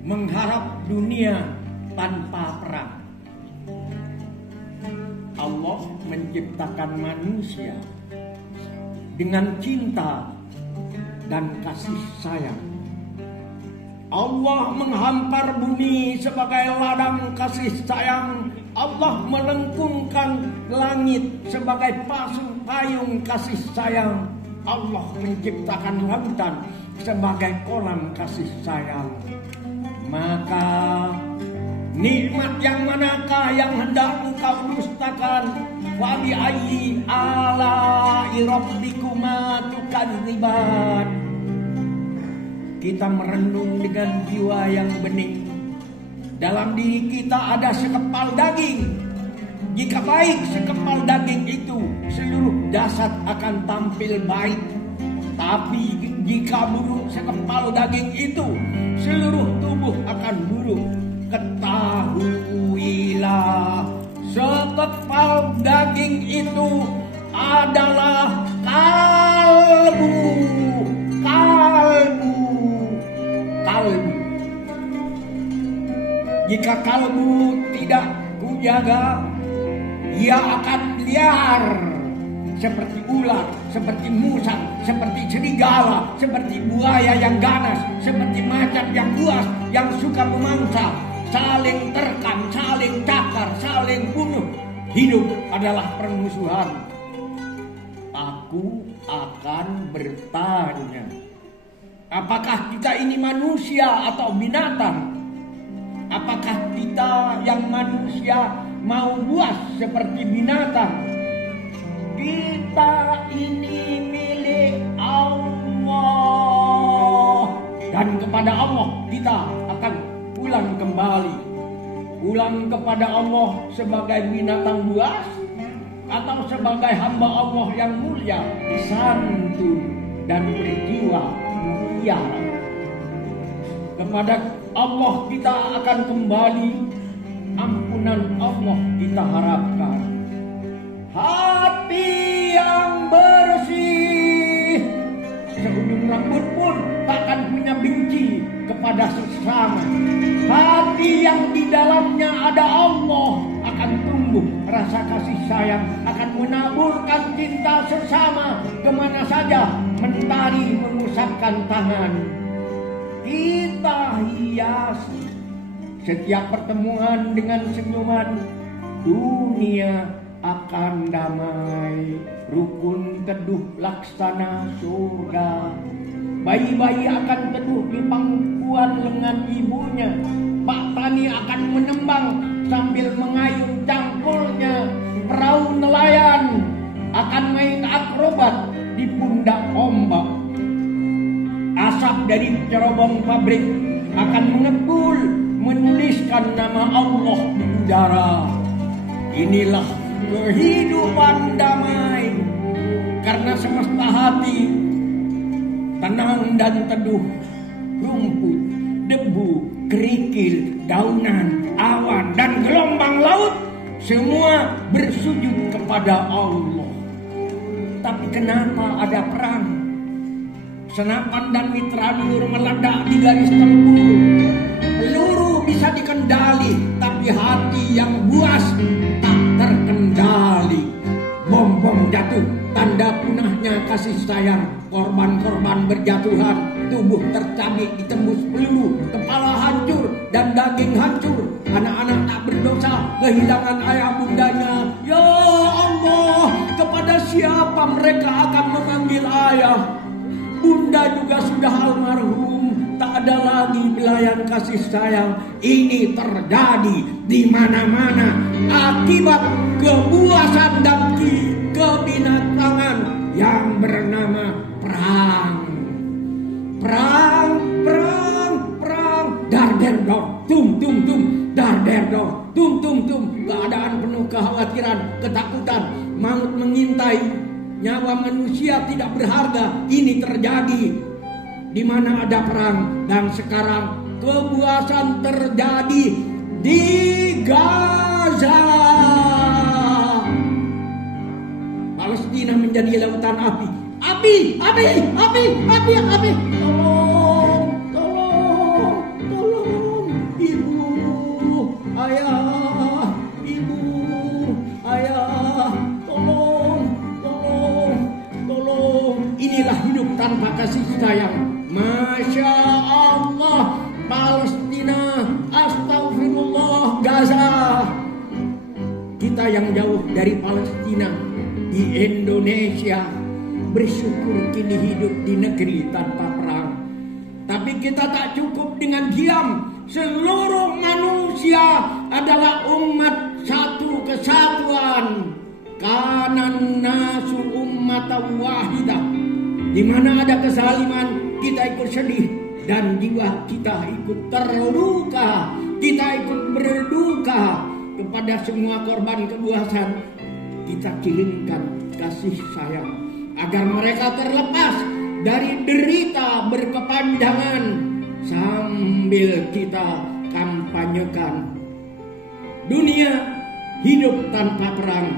mengharap dunia tanpa perang. Allah menciptakan manusia dengan cinta dan kasih sayang. Allah menghampar bumi sebagai ladang kasih sayang. Allah melengkungkan langit sebagai payung kasih sayang. Allah menciptakan lautan sebagai kolam kasih sayang. Maka nikmat yang manakah yang hendak engkau dustakan? Wa bi ayyi ala'i rabbikuma tukadziban. Kita merenung dengan jiwa yang bening. Dalam diri kita ada sekepal daging. Jika baik sekepal daging itu, seluruh jasad akan tampil baik. Tapi jika buruk sekepal daging itu, seluruh tubuh akan buruk. Ketahuilah, sekepal daging itu adalah kalbu. Jika kalbu tidak kujaga, ia akan liar seperti ular, seperti musang, seperti serigala, seperti buaya yang ganas, seperti macan yang buas, yang suka memangsa, saling terkam, saling cakar, saling bunuh. Hidup adalah permusuhan. Aku akan bertanya, apakah kita ini manusia atau binatang? Apakah kita yang manusia mau buas seperti binatang? Kita ini milik Allah, dan kepada Allah kita akan pulang kembali. Pulang kepada Allah sebagai binatang buas atau sebagai hamba Allah yang mulia, santun dan berjiwa mulia. Kepada Allah kita akan kembali. Ampunan Allah kita harapkan. Hati yang bersih, seujung rambut pun takkan punya benci kepada sesama. Hati yang di dalamnya ada Allah akan tumbuh rasa kasih sayang, akan menaburkan cinta sesama kemana saja mentari mengusapkan tangan. Kita hiasi setiap pertemuan dengan senyuman. Dunia akan damai, rukun teduh laksana surga. Bayi-bayi akan teduh di pangkuan lengan ibunya. Pak Tani akan menembang sambil mengayun cangkulnya. Perahu nelayan akan main akrobat di pundak ombak. Asap dari cerobong pabrik akan mengepul menuliskan nama Allah di udara. Inilah kehidupan damai, karena semesta hati tenang dan teduh. Rumput, debu, kerikil, daunan, awan, dan gelombang laut semua bersujud kepada Allah. Tapi kenapa ada perang? Senapan dan mitralyur meledak di garis tempur. Peluru bisa dikendali, tapi hati yang buas tak terkendali. Bom-bom jatuh, tanda punahnya kasih sayang. Korban-korban berjatuhan, tubuh tercabik ditembus peluru, kepala hancur dan daging hancur. Anak-anak tak berdosa kehilangan ayah bundanya. Ya Allah, kepada siapa mereka akan memanggil ayah? Bunda juga sudah almarhum, tak ada lagi belayan kasih sayang. Ini terjadi di mana-mana akibat kebuasan dan kebinatangan yang bernama perang. Perang, perang, perang. Dar der dor, tum tum tum. Dar der dor, tum tum tum. Keadaan penuh kekhawatiran, ketakutan, maut mengintai. Nyawa manusia tidak berharga. Ini terjadi di mana ada perang. Dan sekarang kebuasan terjadi di Gaza. Palestina menjadi lautan api. Api, api, api, api, api. Tolong, tolong, tolong. yang jauh dari Palestina, di Indonesia, bersyukur kini hidup di negeri tanpa perang. Tapi kita tak cukup dengan diam. Seluruh manusia adalah umat satu kesatuan. Kanan nasu ummatan wahidah. Di mana ada kesaliman, kita ikut sedih, dan jiwa kita ikut terluka. Kita ikut berduka kepada semua korban kebuasan. Kita kirimkan kasih sayang agar mereka terlepas dari derita berkepanjangan, sambil kita kampanyekan dunia hidup tanpa perang,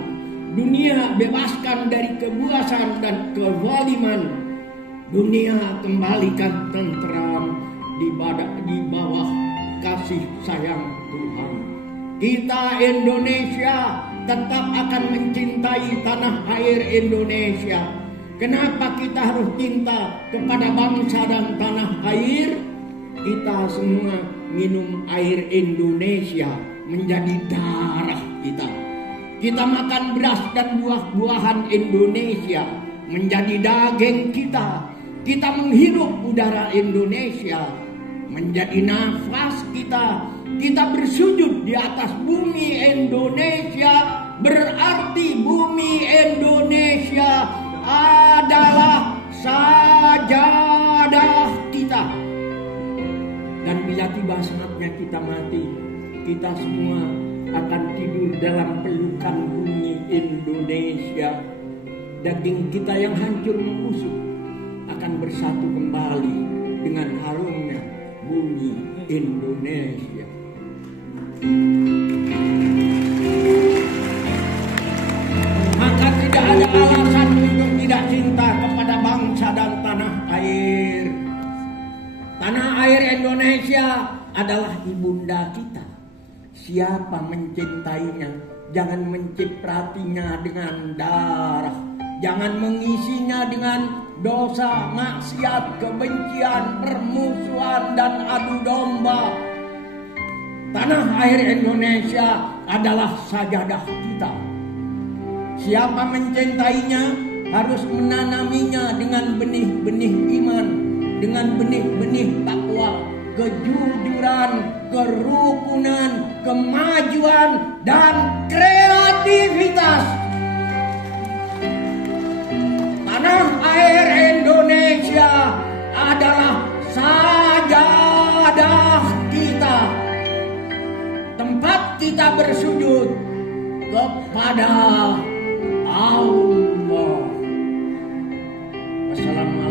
dunia bebaskan dari kebuasan dan kezaliman, dunia kembalikan tentram di bawah kasih sayang Tuhan. Kita Indonesia tetap akan mencintai tanah air Indonesia. Kenapa kita harus cinta kepada bangsa dan tanah air? Kita semua minum air Indonesia menjadi darah kita. Kita makan beras dan buah-buahan Indonesia menjadi daging kita. Kita menghirup udara Indonesia menjadi nafas kita. Kita bersujud di atas bumi Indonesia, berarti bumi Indonesia adalah sajadah kita. Dan bila tiba saatnya kita mati, kita semua akan tidur dalam pelukan bumi Indonesia. Daging kita yang hancur membusuk akan bersatu kembali dengan harumnya bumi Indonesia. Maka tidak ada alasan untuk tidak cinta kepada bangsa dan tanah air. Tanah air Indonesia adalah ibunda kita. Siapa mencintainya, jangan mencipratinya dengan darah. Jangan mengisinya dengan dosa, maksiat, kebencian, permusuhan, dan adu domba. Tanah air Indonesia adalah sajadah kita. Siapa mencintainya harus menanaminya dengan benih-benih iman, dengan benih-benih takwa, kejujuran, kerukunan, kemajuan, dan kreativitas. Tanah air Indonesia adalah sajadah kita, tempat kita bersujud kepada Allah. Wassalamualaikum